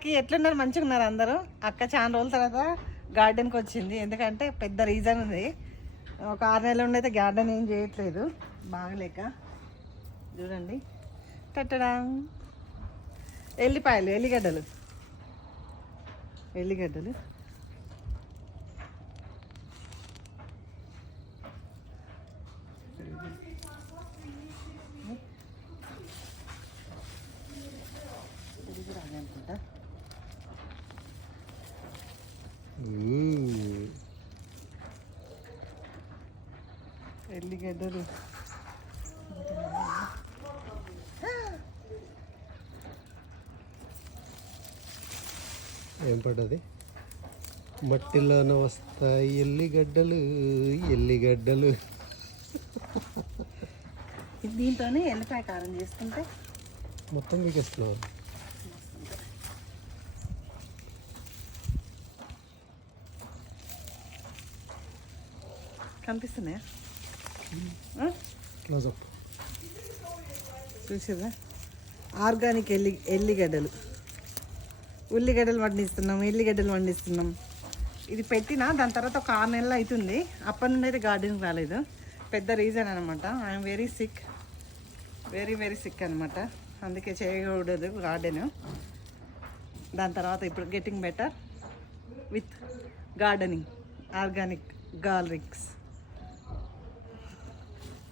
అందరికి ఎట్లున్నారు? మంచిగా ఉన్నారు అందరూ. అక్క చాలా రోజుల తర్వాత గార్డెన్కి వచ్చింది. ఎందుకంటే పెద్ద రీజన్ ఉంది. ఒక 6 నెలల నుండి అయితే గార్డెన్ ఏం చేయట్లేదు, బాగలేక. చూడండి, టట్టడా ఎల్లిపాయలు, ఎల్లిగడ్డలు అనుకుంటా. ఎల్లిగడ్డలు ఏం పడ్డది? మట్టిలోన వస్తాయి ఎల్లిగడ్డలు. దీంతోనే ఎల్లిపాయ కారం చేసుకుంటే మొత్తం మీకేస్తున్నావు. కనిపిస్తున్నాయా? క్లోజప్ చూసారా? ఆర్గానిక్ ఎల్లిగడ్డలు, ఉల్లిగడ్డలు వండిస్తున్నాం. ఇది పెట్టిన దాని తర్వాత ఒక 6 నెలలు అవుతుంది. అప్పటి నుండి అయితే గార్డెన్కి రాలేదు. పెద్ద రీజన్ అనమాట. I'm very sick, very sick అనమాట. అందుకే చేయకూడదు గార్డెన్. దాని తర్వాత ఇప్పుడు getting better with gardening, organic garlics.